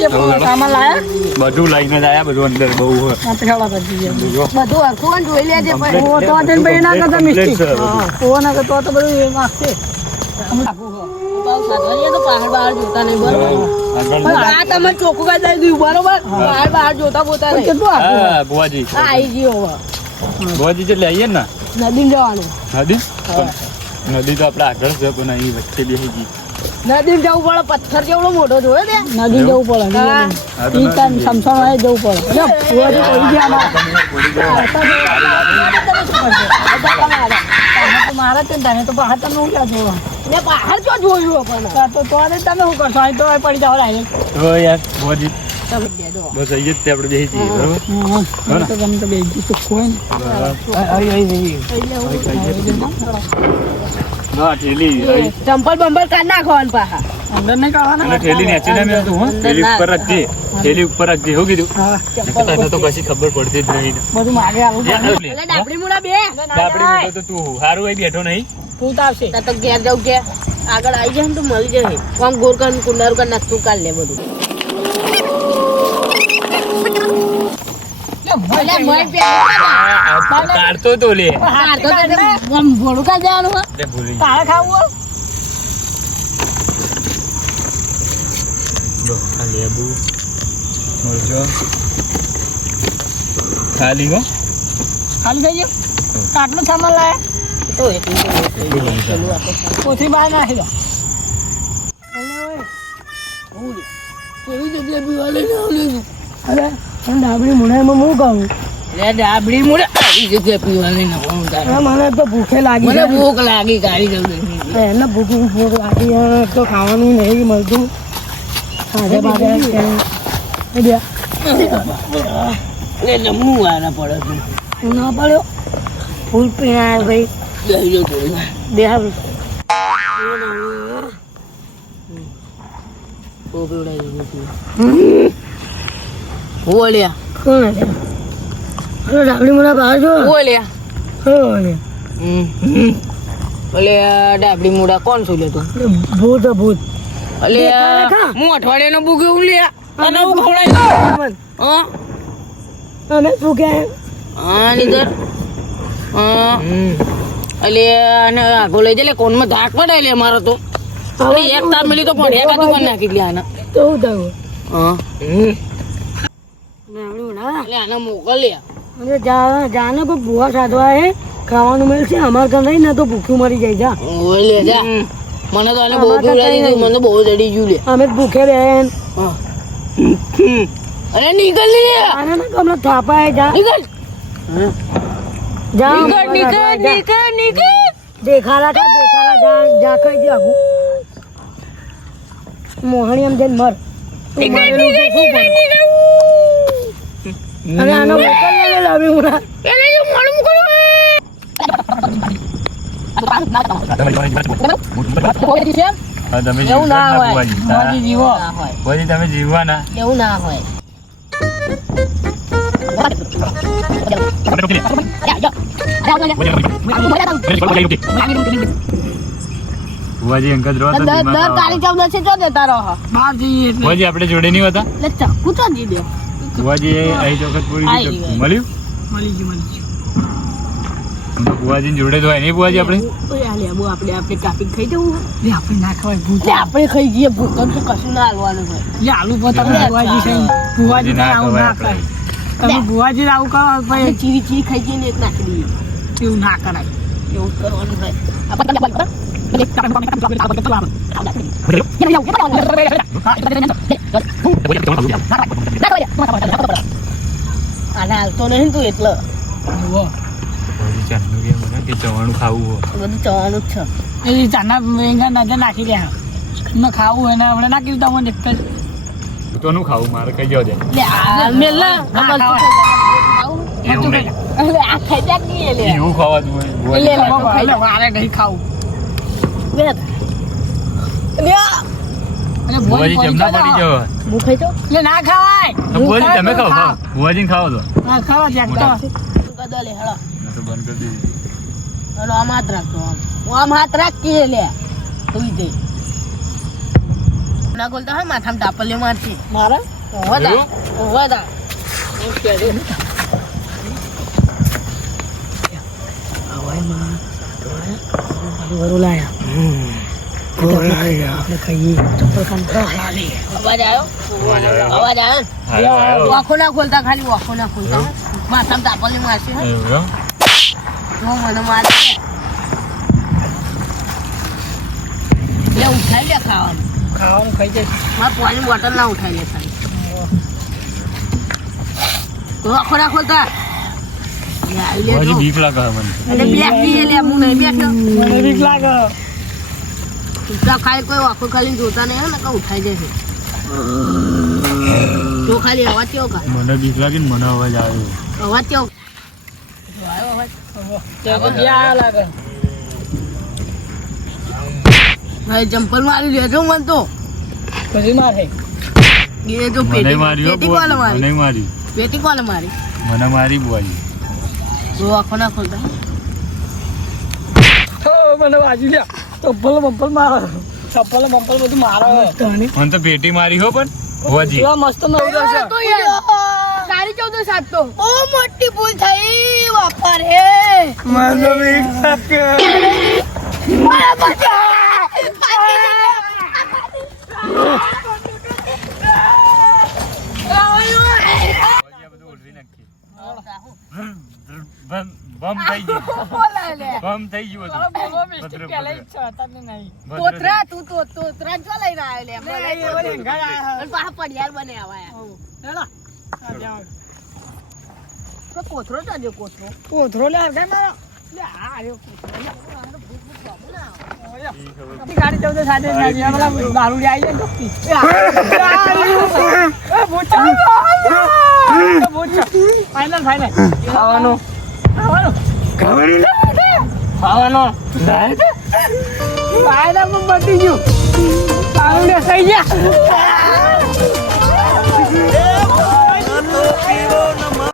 જે સામાન લાયા બધું લઈને જ આયા બધું અંદર બહુ બધી હરખું જોઈ લેજે તો. છે તો બધું એ નાખશે. અમે નાખવું હોય. પાછું સાધવા જઈએ તો પહાડ બહાર જોતા નહીં બરોબર આગળ પણ આ તમે ચોખ્ખું કરી દઈ દીધું બરોબર? બહાર બહાર જોતા બોતા નહીં કેટલું આખું હોય? હા બુવાજી આવી ગયો હવે. બુવાજી ને જવાનું. નદી? નદી તો આપડે આગળ છે પણ અહીં વચ્ચે બેસી ગઈ. નદીમાં જવું પડે પથ્થર જેવડો મોટો જોયો તે? નદી જવું પડે નદી. સમસણ જવું પડે. જો ફુવાજી પડી ગયા. મારા છે ને તને તો બહાર તમે હું ક્યાં જોવા ને બહાર ક્યાં જોયું આપણને? તો તો તમે શું કરશો? અહીં તો પડી જાવ તો યાર બુવાજી તમે બે દો બસ અહીં જ તે આપણે બેસી જઈએ બરાબર? હા તો તમે તો બે જી તો ખોય ના ઠેલી. ચંપલ બંપલ કાઢ નાખવાનું પાછા. અંદર નહીં અને ઠેલી ના મેળતું હું. ઠેલી ઉપર રાખજે ઠેલી ઉપર રાખજે હો કીધું. તને તો પછી ખબર પડતી જ નહીં. બધું માગે આવું ડાબડી મુડા બે. ડાબડી મોટો તો તું હારું આવી બેઠો નહીં. તું આવશે. તો ઘેર જાવ ઘેર. આગળ આવી જાય ને તો મળી જાય આમ ગોરકન કુંડારું કર નાખતું કાલ લે બધું. કાઢતો તો લે. ભોળું કા જવાનું હો. લે ભૂલી તારે ખાવું લેબુ મરચો. ખાલી હો. ખાલી થઈ ગયું? આટલું સામાન લાયા? તો એટલું કોથી બહાર નાખી દો? કેવી જગ્યાએ પીવા લઈને આવ્યું અરે પણ ડાબડી મુડામાં હું કહું લે ડાબડી મુડા આવી જગ્યાએ પીવા લઈને તારે. મને તો ભૂખે લાગી મને ભૂખ લાગી ગાડી જલ્દી એને ભૂખ ભૂખ લાગી તો ખાવાનું નહીં મળતું. આજે બાજે લે જમવું પડે તું ના પડ્યો? ફૂલ પીણા ભાઈ. દહી જો. થોડી ઓલ્યા કોણ અરે ડાબડી મોડા બહાર જો. ઓલ્યા ઓલ્યા ઓલે ડાબડી મોડા કોણ છું લેતો ભૂત ભૂત. ઓલે હું અઠવાડિયાનો બુક એવું લે. અને હું ખવડાવી હા? અને શું કે હા? નીધર. હા. અલે અને આગો લઈ જાય કોનમાં ધાક પડે લે મારો તો. હવે એક તાર મિલી તો પડ્યા કાતું કરી નાખી લે આના? તો હું થયું હા. એટલે આને મોકલ લે. અરે જા જાને કોઈ ભૂવા સાધવા હે. ખાવાનું મળશે અમાર ઘર નહીં ને તો ભૂખ્યું મરી જાય જા. લે જા. મને તો આને બહુ પીવડાવી દીધું મને બહુ જડી ગયું લે. અમે ભૂખે બેન. હા. અરે નીકળ લે. આને ના કમલા થાપા હે જા. નીકળ. જા નીકળ નીકળ નીકળ નીકળ. દેખાડા કા દેખાડા જા જા કઈ દે આગુ મોહણી એમ જઈને મર. તું મરેલું છે, શું કરું? અને આનો મોકલ લે લે લાવી મુરા એને જો મોડું કરો હા એવું ના હોય. જીવો. તમે જીવવાના. ના હોય. આપણે જોડે નહીં હતા? ચક્કુ દી દે. બુવાજી અહીં વખત પૂરી. મળ્યું? મળી ગયું મળી ગયું. બુવાજી જોડે તો નહીં બુવાજી આપણે? ઓય આ લેબુ આપણે આપણે કાપી ખાઈ જવું લે આપણે ના ખવાય ભૂખ આપણે ખાઈ જઈએ ભૂખ તો કશું ના હાલવાનું હોય. લે આલુ તમે ભુવાજી છે. બુવાજી ના ખવાય. આપણે તમે ભુવાજી આવું કરો ભાઈ. ચીરી ચીરી ખાઈ જઈને એક નાખી દઈએ. એવું ના કરાય. એવું કરવાનું ભાઈ એટલે ખાવું ચાના વેંગા નજર નાખી દે ખાવું એને આપણે નાખી દીધા મને એક ખાવું મારે કઈ જવા દે ખાવું. એવું નહીં ખાઈ જા કે લે એવું ખાવાનું હોય બુવાજી લે, લે. ખાય. એટલે વારે નહીં ખાવું બે લે એટલે બુવાજી જમના પડી ના ખવાય. તમે તો હા ખાવા. તો લે હળો તો બંધ કરી દીધી. હળો આમ હાથ રાખજો આમ. આમ હાથ રાખી લે. તું દે. ના ગોલતા હોય માથામાં ટાપલીઓ મારતી. મારા? ઓવા દા ઓવા દા. વરુ લાયા આપણે ખાઈએ ચપ્પલ કામ અવાજ આવ્યો અવાજ આવ્યો. અવાજ આવ્યો ને? આવ્યો, આવ્યો. આંખો ના ખોલતા ખાલી આંખો ના ખોલતા. હો. માથામાં મારશે એવું મને મારે. લે ઉઠાઈ લે ખાવાનું. ખાવાનું ખાઈ જાય. મારે પાણી બોટલ ના ઉઠાઈ લે ખાલી. તો આંખો ના ખોલતા. હજી. બીક લાગે મને. બેઠી છે લે હું નહીં બેઠો. મને બીક લાગે. ઉઠતા ખાલી કોઈ આંખો ખાલી જોતા નહીં ને કે ઉઠાઈ જશે. તો ખાલી અવાજ કેવો કાઢ મને બીક લાગે ને મને અવાજ આવ્યો અવાજ કેવો? આવ્યો અવાજ લાગે? ભાઈ મારી લેજો મન તો. પછી મારે? એ જો પેટી મારી પેટી કોને મારી? મારી. પેટી કોલ મારી? મને મારી બુઆજી જો આંખો ના ખોલતા મને વાજી લ્યા. ચપ્પલ બંપલ મારો. ચપ્પલ બંપલ બધું મારો. મને તો પેટી મારી હો પણ એવા મસ્ત છે. સાડી ચૌદ સાત તો. ઓ મોટી ભૂલ થઈ વાપર હે મને બમ થઈ ગયું. બોલે લે બમ થઈ ગયું બધું. તોતરા તું તો તોતરા જો લઈને આવ્યો લે ઘર આયા. પડિયાર બને આવા હેલો. કોથરો ચાજો કોથરો. કોથરો લે હરગાય મારો. લે આ. આપણી ગાડી સાથે સાજી આ પેલા દારૂ લે આવી જાય ફાઇનલ ફાઇનલ ખાવાનું. ખાવાનું? ખાવાનું? ફાયદા પણ બટી